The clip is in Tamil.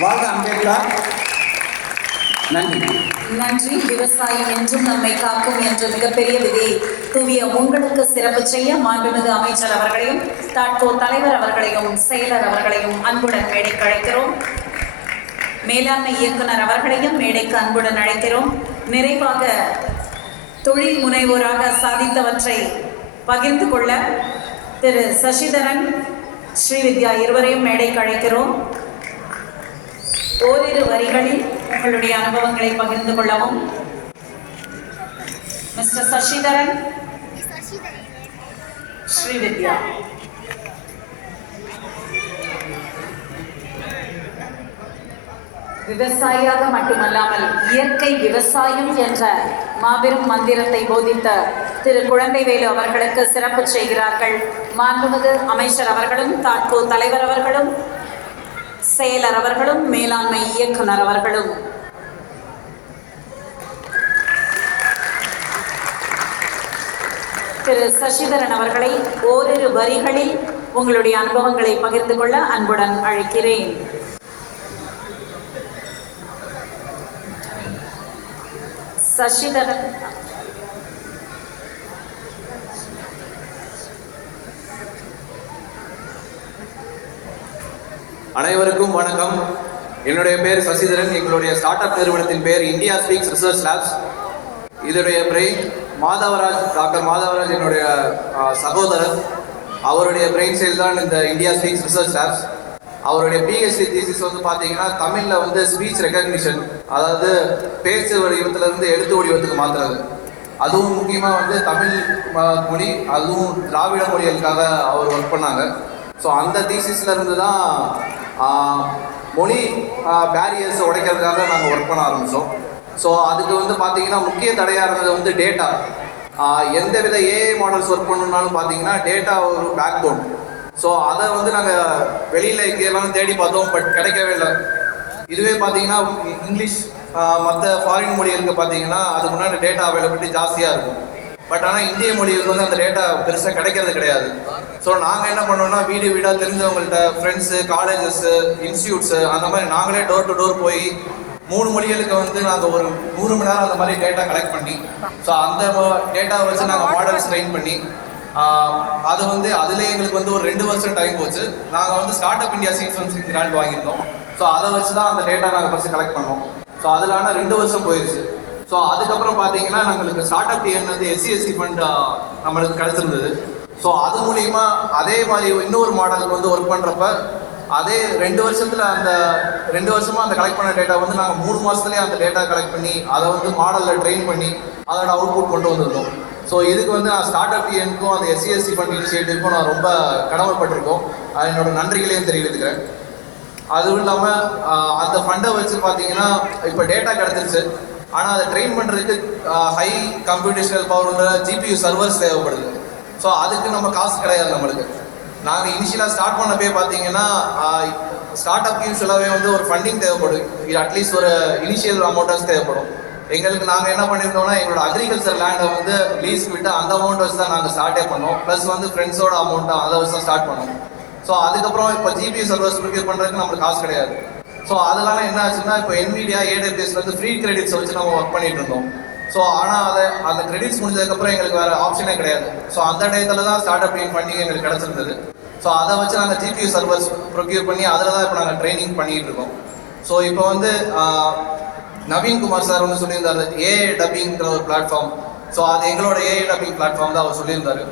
வாழ்க அம்பேத்கர். நன்றி. நன்றி. விவசாயம் என்றும் நம்மை காக்கும் என்ற மிகப்பெரிய விதியை தூவிய உங்களுக்கு சிறப்பு செய்ய மாண்புமிகு அமைச்சர் அவர்களையும் தாட்கோ தலைவர் அவர்களையும் செயலர் அவர்களையும் அன்புடன் மேடைக்கு அழைக்கிறோம். மேலாண்மை இயக்குனர் அவர்களையும் மேடைக்கு அன்புடன் அழைக்கிறோம். நிறைவாக தொழில் முனைவோராக சாதித்தவற்றை பகிர்ந்து கொள்ள திரு சசிதரன், ஸ்ரீவித்யா இருவரையும் மேடைக்கு அழைக்கிறோம். ஓரிரு வரிகளில் உங்களுடைய அனுபவங்களை பகிர்ந்து கொள்ளவும். மிஸ்டர் சசிதரன், ஸ்ரீவித்யா. விவசாயியாக மட்டுமல்லாமல் இயற்கை விவசாயம் என்ற மாபெரும் மந்திரத்தை போதித்த திரு குழந்தைவேலு அவர்களுக்கு சிறப்பு செய்கிறார்கள் மாண்புமிகு அமைச்சர் அவர்களும் தாட்கோ தலைவர் அவர்களும் செயலர் அவர்களும் மேலாண்மை இயக்குனர் அவர்களும். திரு சசிதரன் அவர்களை ஓரிரு வரிகளில் உங்களுடைய அனுபவங்களை பகிர்ந்து கொள்ள அன்புடன் அழைக்கிறேன். சசிதரன். அனைவருக்கும் வணக்கம். என்னுடைய பேர் சசிதரன். எங்களுடைய ஸ்டார்ட் அப் நிறுவனத்தின் பேர் இந்தியா ஸ்பீக்ஸ் ரிசர்ச் லேப்ஸ். இதனுடைய பிரெயின் மாதவராஜ், டாக்டர் மாதவராஜ் என்னுடைய சகோதரர். அவருடைய பிரெயின் செயல் தான் இந்த இந்தியா ஸ்பீக்ஸ் ரிசர்ச் லேப்ஸ். அவருடைய பிஹெச்டி தீசிஸ் வந்து பார்த்தீங்கன்னா தமிழில் வந்து ஸ்பீச் ரெக்கக்னிஷன், அதாவது பேச்சு வடிவத்திலிருந்து எழுத்து வடிவத்துக்கு மாற்றுறது. அதுவும் முக்கியமாக வந்து தமிழ் மொழி, அதுவும் திராவிட மொழிகளுக்காக அவர் ஒர்க் பண்ணாங்க. ஸோ அந்த தீசிஸில் இருந்து தான் மொழி பேரியர்ஸை உடைக்கிறதுக்காக நாங்கள் ஒர்க் பண்ண ஆரம்பித்தோம். ஸோ அதுக்கு வந்து பார்த்தீங்கன்னா முக்கிய தடையாக இருந்தது வந்து டேட்டா. எந்த வித ஏஐ மாடல்ஸ் ஒர்க் பண்ணணுன்னாலும் பார்த்தீங்கன்னா டேட்டா ஒரு பேக் போன். ஸோ அதை வந்து நாங்கள் வெளியில் இங்கெல்லாம் தேடி பார்த்தோம், பட் கிடைக்கவே இல்லை. இதுவே பார்த்தீங்கன்னா இங்கிலீஷ் மற்ற ஃபாரின் மொழிகளுக்கு பார்த்தீங்கன்னா அதுக்கு முன்னாடி டேட்டா அவைலபிலிட்டி ஜாஸ்தியாக இருக்கும். பட் ஆனால் இந்திய மொழிகளுக்கு வந்து அந்த டேட்டா பெருசாக கிடைக்கிறது கிடையாது. ஸோ நாங்கள் என்ன பண்ணோம்னா வீடு வீடாக தெரிஞ்சவங்கள்ட்ட, ஃப்ரெண்ட்ஸு, காலேஜஸ்ஸு, இன்ஸ்டியூட்ஸு, அந்த மாதிரி நாங்களே டோர் டு டோர் போய் 3 மொழிகளுக்கு வந்து நாங்கள் ஒரு 100 மணி நேரம் அந்த மாதிரி டேட்டா கலெக்ட் பண்ணி, ஸோ அந்த டேட்டாவை வச்சு நாங்கள் மாடல்ஸ் ட்ரெயின் பண்ணி அது வந்து அதுலேயே எங்களுக்கு வந்து ஒரு 2 வருஷம் டைம் போச்சு. நாங்கள் வந்து start up India seed funds grant வாங்கியிருந்தோம். ஸோ அதை வச்சு தான் அந்த டேட்டா நாங்கள் ஃபஸ்ட்டு கலெக்ட் பண்ணோம். ஸோ அதில் ஆனால் 2 வருஷம் போயிடுச்சு. ஸோ அதுக்கப்புறம் பார்த்தீங்கன்னா நம்மளுக்கு ஸ்டார்ட் அப் டிஎன் வந்து எஸ்சி ஃபண்ட் நம்மளுக்கு கிடச்சிருந்தது. ஸோ அது மூலிமா அதே மாதிரி இன்னொரு மாடலுக்கு வந்து ஒர்க் பண்ணுறப்ப அதே 2 வருஷத்தில் அந்த 2 வருஷமாக அந்த கலெக்ட் பண்ண டேட்டா வந்து நாங்கள் 3 மாதத்துலேயே அந்த டேட்டா கலெக்ட் பண்ணி அதை வந்து மாடலில் ட்ரெயின் பண்ணி அதோட அவுட்புட் கொண்டு வந்திருந்தோம். ஸோ இதுக்கு வந்து நான் ஸ்டார்ட் அப் டிஎனுக்கும் அந்த எஸ்சி ஃபண்ட் இனிஷியேட்டிவ்க்கும் நான் ரொம்ப கடமைப்பட்டிருக்கோம். அது என்னோட நன்றிகளையும் தெரிவித்துக்கிறேன். அதுவும் இல்லாமல் அந்த ஃபண்டை வச்சு பார்த்தீங்கன்னா இப்போ டேட்டா கிடச்சிருச்சு. ஆனால் அதை ட்ரெயின் பண்ணுறதுக்கு ஹை கம்ப்யூட்டேஷனல் பவர் உள்ள ஜிபியு சர்வர்ஸ் தேவைப்படுது. ஸோ அதுக்கு நம்ம காசு கிடையாது நம்மளுக்கு. நாங்கள் இனிஷியலாக ஸ்டார்ட் பண்ணப்பே பார்த்தீங்கன்னா ஸ்டார்ட் அப் யூஸ்வலாகவே வந்து ஒரு ஃபண்டிங் தேவைப்படும். இது அட்லீஸ்ட் ஒரு இனிஷியல் அமௌண்ட்டாக தேவைப்படும். எங்களுக்கு நாங்கள் என்ன பண்ணியிருந்தோம்னா எங்களோட அக்ரிகல்ச்சர் லேண்டை வந்து லீஸ் விட்டு அந்த அமௌண்ட் வச்சு தான் நாங்கள் ஸ்டார்ட்டே பண்ணோம். ப்ளஸ் வந்து ஃப்ரெண்ட்ஸோட அமௌண்ட்டை அதை வச்சு தான் ஸ்டார்ட் பண்ணோம். ஸோ அதுக்கப்புறம் இப்போ ஜிபியூ சர்வர்ஸ் ப்ரிப்பேர் பண்ணுறதுக்கு நம்மளுக்கு காசு கிடையாது. ஸோ அதனால என்ன ஆச்சுன்னா இப்போ NVIDIA AWS வந்து ஃப்ரீ கிரெடிட்ஸ் வச்சு நம்ம ஒர்க் பண்ணிட்டு இருந்தோம். ஸோ ஆனால் அந்த கிரெடிட்ஸ் முடிஞ்சதுக்கப்புறம் எங்களுக்கு வேறு ஆப்ஷனே கிடையாது. ஸோ அந்த டயத்தில் தான் ஸ்டார்ட் அப் ஃபண்டிங் எங்களுக்கு கிடச்சிருந்தது. ஸோ அதை வச்சு நாங்கள் ஜிபியூ சர்வர்ஸ் ப்ரொக்யூர் பண்ணி அதில் தான் இப்போ நாங்கள் ட்ரைனிங் பண்ணிகிட்டு இருக்கோம். ஸோ இப்போ வந்து நவீன்குமார் சார் வந்து சொல்லியிருந்தாரு ஏஐ டப்பிங்கிற ஒரு பிளாட்ஃபார்ம். ஸோ அது எங்களோட ஏஐ டப்பிங் பிளாட்ஃபார்ம் தான் அவர் சொல்லியிருந்தாரு.